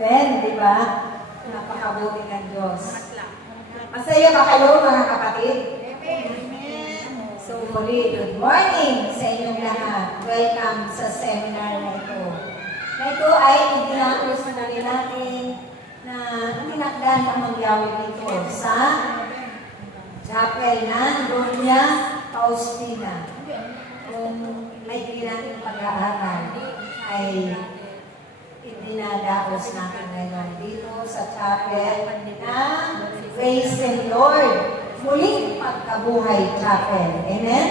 Amen, di ba? Napakabuti ng Diyos. Masaya ba kayo mga kapatid? So muli, good morning sa inyong lahat. Welcome sa seminar na ito. Na ito ay idinakos na natin na tinakdan ang mangyawin dito sa chapel ng Doña Faustina. Kung may natin pag-aaral ay idinadaos natin ngayon dito sa chapel ng Praise the Lord. Muling pagkabuhay chapel. Amen?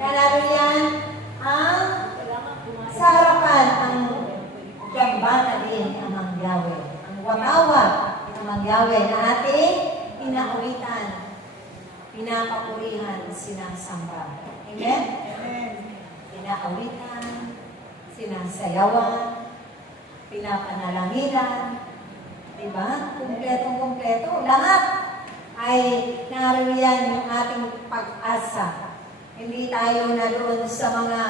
Nanalo yan ang sa harapan ang gambana din ang mangyawe. Ang watawag ang mangyawe na ating pinauwitan, pinapapurihan, sinasamba. Amen? Pinauwitan, sinasayawan, pinapanalanginan, diba? Kumpletong-kumpleto. Lahat ay nariyan yung ating pag-asa. Hindi tayo na doon sa mga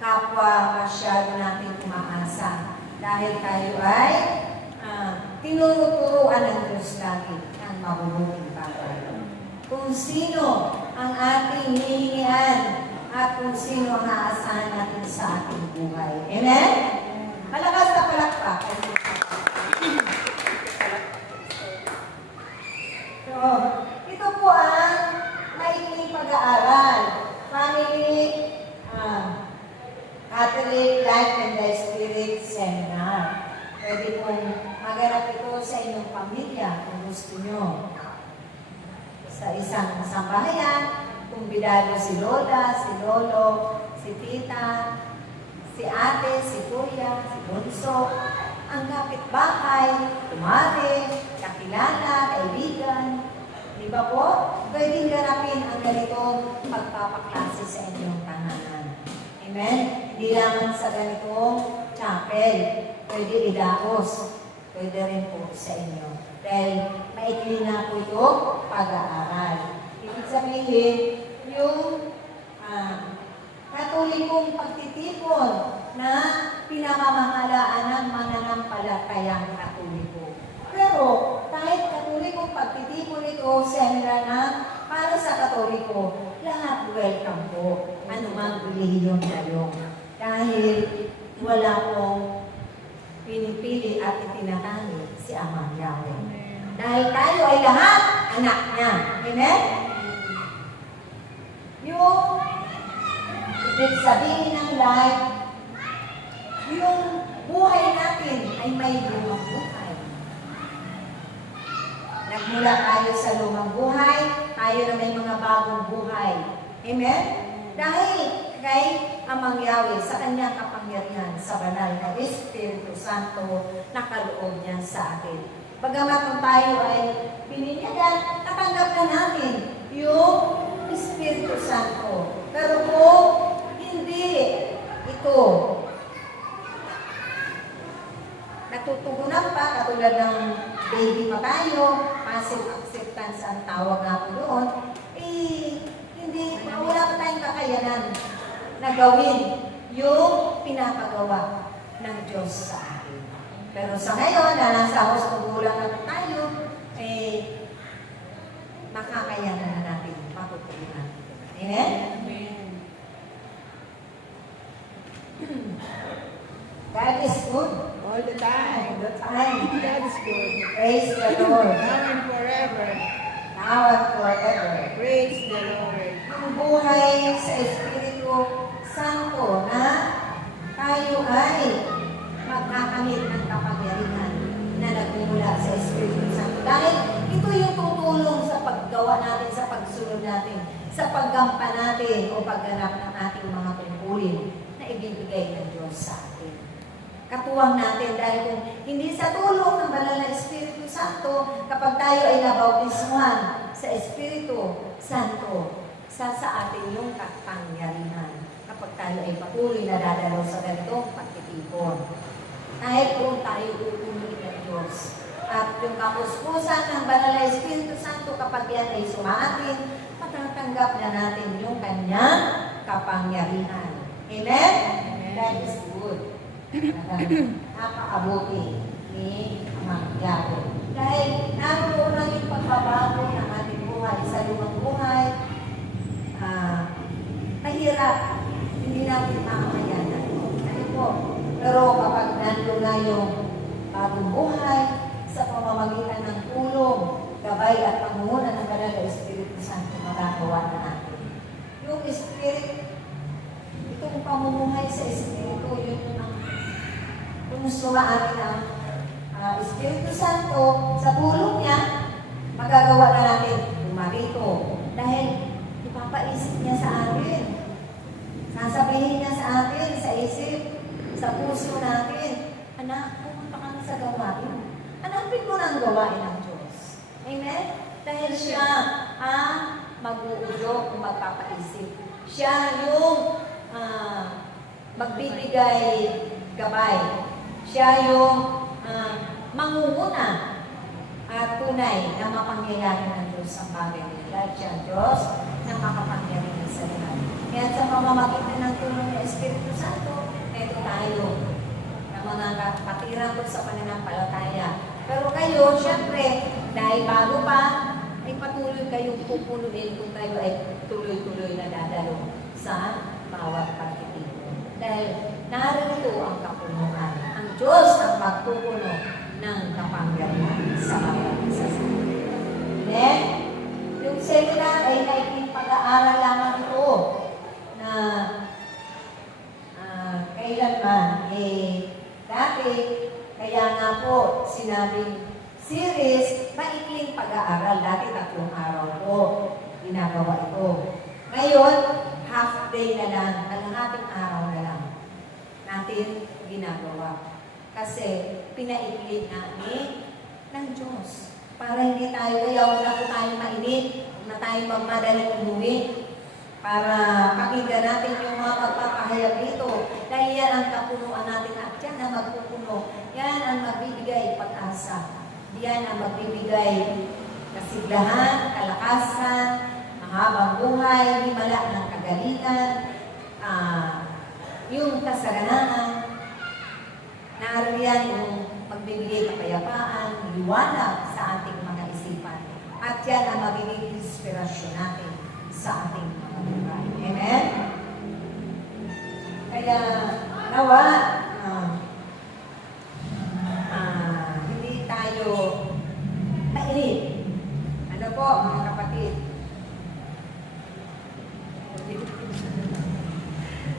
kapwa masyado natin umaasa. Dahil tayo ay tinuturuan ng Diyos natin ang mabubuting bagay. Kung sino ang ating hihingian at kung sino ang aasahan natin sa ating buhay. Amen? Malakas na palakpak. So, ito po ang maikling pag-aaral. Family, Catholic Life and the Spirit Seminar. Pwede pong maganap ito sa inyong pamilya kung gusto nyo. Sa isang sambahayan, kumbidado si Lola, si Lolo, si Tita, si Ate, si Kuya, si Bunso, ang kapitbahay, kumare, kakilala, kaibigan. Di ba po? Pwedeng ganapin ang ganitong pagpapaklase sa inyong tahanan. Amen? Hindi lang sa ganitong chapel. Pwede idaos. Pwede rin po sa inyo. Dahil maikli na po ito pag-aaral. Ibig sabihin, yung katolikong pagtitipon na pinamamahalaan ng mananampalatayang katoliko. Pero kahit katolikong pagtitipon ito, seminar na para sa katoliko, lahat welcome po. Anumang relihiyon kayo. Dahil wala pong pinipili at itinatanggi si Amang Yahweh. Dahil tayo ay lahat anak niya. Amen? Yung ibig sabihin ng life, yung buhay natin ay may lumang buhay. Nagmula tayo sa lumang buhay, tayo na may mga bagong buhay. Amen? Dahil kay Amang Yahweh, sa kanyang kapangyarihan, sa banal na Espiritu Santo, nakaloob niya sa atin. Bagamat kung tayo ay pininyagan, natanggap na natin yung Espiritu Santo. Pero kung hindi ito natutugunan pa, katulad ng baby pa tayo, passive acceptance ang tawag nga po doon, wala pa tayong kakayanan na gawin yung pinapagawa ng Diyos sa atin. Pero sa ngayon, na nasa hustong gulang na tayo, makakayanan na natin patutunan. Amen? Amen. God is good. All the time. All the time. God is good. Praise the Lord. Now and forever. Now and forever. Praise the Lord. Ang buhay sa Espiritu Santo na tayo ay magkakamit ng kapangyarihan na nagmumula sa Espiritu Santo. Dahil ito yung tutulong sa paggawa natin, sa pagsunod natin, sa paggampan natin o pagganap ng ating mga tungkulin na ibibigay ng Diyos sa atin. Katuwang natin dahil kung hindi sa tulong ng banal na Espiritu Santo, kapag tayo ay nabautismuhan sa Espiritu Santo, sa atin yung kapangyarihan. Kapag tayo ay patuloy na dadalaw sa ganitong pagtitipon. Dahil kung tayo uulit ng Diyos. At yung kapuspusan ng banal na Espiritu Santo, kapag yan ay sumaatin, matatanggap na natin yung kanyang kapangyarihan. Amen? That is good. Nakaabuti. ni Amang Yahweh. Dahil naroon na yung pagbabago ng ating buhay sa lumang buhay, mahirap, hindi natin makakayanan. Ano po? Pero kapag nandun na yung bagong buhay, sa pamamagitan ng tulong, gabay at pangunguna ng Banal na Espiritu Santo, magagawa na natin. Yung Spirit, itong pamumuhay sa Espiritu, yun ang kung sumaamin ang Espiritu Santo, sa tulong niya, magagawa na natin pumarito. Dahil ipapaisip niya sa atin. Sasabihin niya sa atin, sa isip, sa puso natin, anak, pumunta ka na sa gawain. Hanapin mo na ang gawain ng Diyos. Amen? Dahil siya ang mag-uudyo kung magpapaisip. Siya yung magbibigay gabay. Siya yung mangunguna at tunay na mapangyayari ng Diyos ang bagay nila. Siya ang Diyos na makapangyayari sa lahat. Kaya sa pamamagitan ng tulong ng Espiritu Santo, ito tayo na mga kapatiran ko sa pananampalataya. Pero kayo, syempre, dahil bago pa, ay patuloy kayong pupunuin kung kayo ay tuloy-tuloy na dadalo sa bawat pagtitipon. Dahil narito ang kapunuan. Ang Diyos ang magpupuno ng kapangyarihan sa bawat isa sa atin. Then, yung seminar ay naiking pag-aaral lamang ito na kailanman, dati, kaya nga po, sinabing series, maikling pag-aaral. Dati 3 araw po, ginagawa ito. Ngayon, half day na lang, kalahating araw na lang natin ginagawa. Kasi pinaikli na ng Diyos. Para hindi tayo, kaya wala po tayo mainit, huwag na tayo magmadaling umuwi, para pakinggan natin yung mga magpapahayag dito. Dahil yan ang kapunuan natin at yan ang magpupuno. Yan ang magbibigay pag-asa. Yan ang magbibigay kasiglahan, kalakasan, mahabang buhay, himala ng kagalingan, yung kasaganahan. Nariyan yung magbibigay kapayapaan, liwanag sa ating mga isipan. At yan ang magiging inspirasyon natin sa ating mga buhay. Amen? Kaya, nawa, hindi tayo mainit. Ano po, mga kapatid?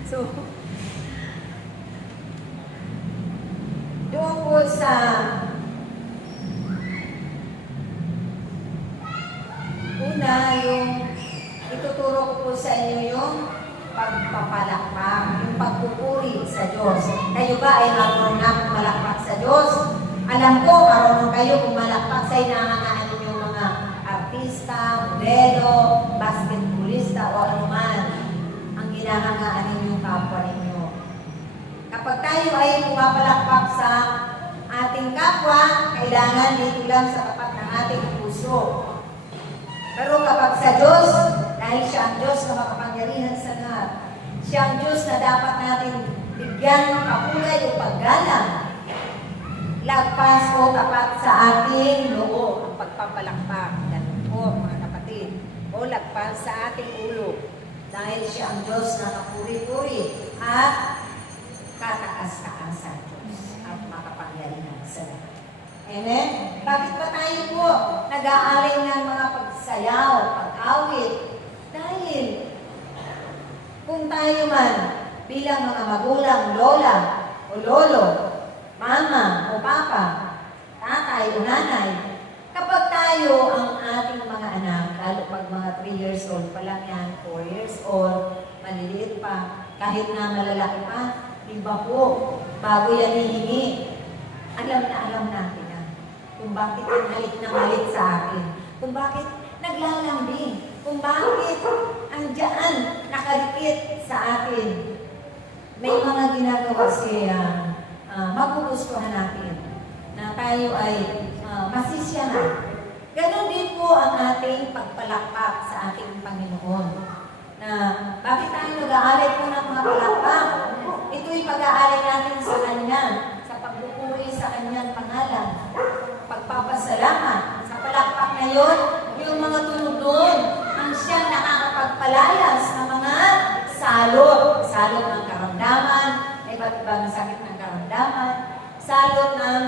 So, doon po sa una, yung ituturo ko po sa inyo yung pagpapalakpak, yung pagpupuri sa Diyos. Kayo ba ay marunong na pumalakpak sa Diyos? Alam ko, marunong kayo pumalakpak sa inahangaan ninyong mga artista, modelo, basketballista o anuman ang hinahangaan ninyong kapwa ninyo. Kapag tayo ay pumapalakpak sa ating kapwa, kailangan dito lang sa tapat ng ating puso. Pero kapag sa Diyos, dahil siya ang Diyos na makapangyarihan sa lahat, siya ang Diyos na dapat natin bigyan ng kapulay o paggalang, lagpas o tapat sa ating loob ang pagpapalakpak. Ganun po, mga kapatid. O lagpas sa ating ulo. Dahil siya ang Diyos na kapuri-puri at kataas-taasan Diyos at makapangyarihan sa lahat. Amen? Bakit ba tayo po nag-aaling ng mga pagsayaw, pag-awit? Dahil kung tayo man bilang mga magulang, lola o lolo, mama o papa, tatay o nanay, kapag tayo ang ating mga anak, lalo pag mga 3 years old pa lang yan, 4 years old, maliliit pa, kahit na malalaki pa, iba po, bago yan hihingi, alam natin na kung bakit ang halik na halik sa akin, kung bakit naglalambing, kung bakit andyan nakadikit sa atin. May mga ginagawa siya magugustuhan natin na tayo ay masisyahan. Ganon din po ang ating pagpalakpak sa ating Panginoon. Na bakit tayo nag-aalay po ng mga palakpak? Ito'y pag-aalay natin sa Kanya, sa pagpupuri sa Kanyang pangalan. ngayon, yung mga tunod ang siyang nakakapagpalayas ng mga salot. Salot ng karamdaman, iba't ibang sakit ng karamdaman, salot ng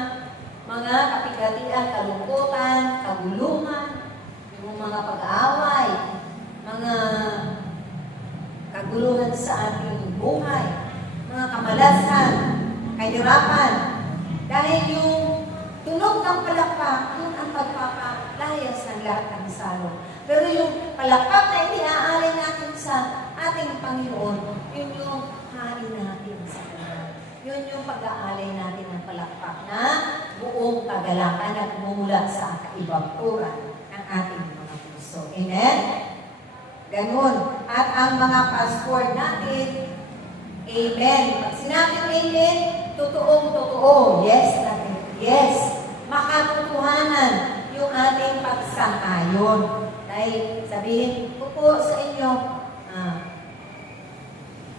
mga kapigatian, kalungkutan, kaguluhan, yung mga pag-aaway, mga kaguluhan sa ating buhay, mga kamalasan, kahirapan. Dahil yung tunog ng palakpak, yun ang pagpapalayas ng lahat ng salot. Pero yung palakpak na iniaalay natin sa ating Panginoon, yun yung hain natin sa Kanya. Yun yung pag-aalay natin ng palakpak na buong kagalakan at mula sa kaibagturan ng ating mga puso. Amen? Ganun. At ang mga password natin, amen. Pag sinabing amen, totoong-totoo. Yes natin. Yes. Makatotohanan yung ating pagsang-ayon. Dahil sabihin ko po sa inyo,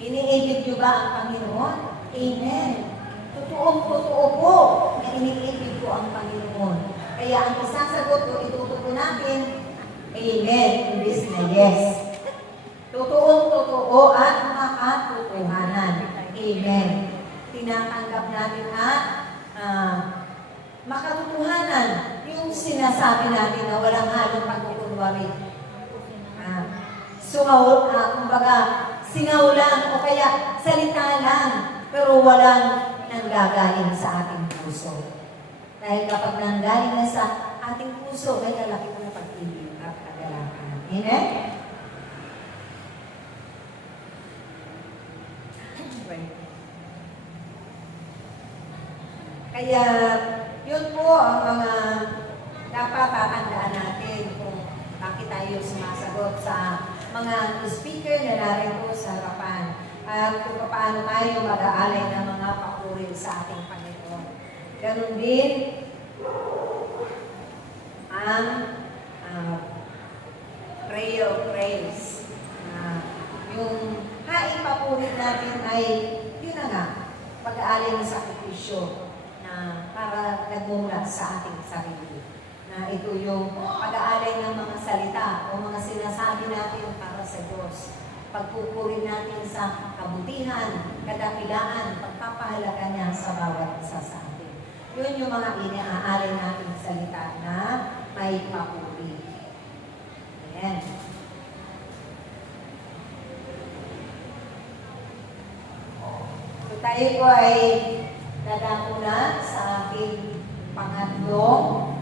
iniibig niyo ba ang Panginoon? Amen. Totoong-totoo po na iniibig ko ang Panginoon. Kaya ang isasagot ko, itutuko natin, amen, imbis na yes. Totoong-totoo at makatotohanan. Amen. Tinatanggap natin at makatotohanan yung sinasabi natin na walang halong pagkukunwari. Kumbaga, singaw lang o kaya salita lang, pero walang nanggagaling sa ating puso. Dahil kapag nanggaling na sa ating puso, may lalaki ko na pag-ibig at kagalakan. Amen? Kaya, yun po ang mga dapat tatandaan natin kung bakit tayo sumasagot sa mga speaker na narito sa harapan at kung paano tayo mag-aalay ng mga papuri sa ating Panginoon. Ganun din ang prayer of praise. Yung haing papuri natin ay yun na nga, pag-aalay ng sakripisyo na para nagmumula sa ating sarili. Na ito yung pag-aalay ng mga salita o mga sinasabi natin para sa Diyos. Pagpupuri natin sa kabutihan, kadakilaan, pagpapahalaga niya sa bawat isa sa atin. Yun yung mga iniaalay natin salita na may papuri. Ayan. So tayo po ay dadako na sa aking pangatlong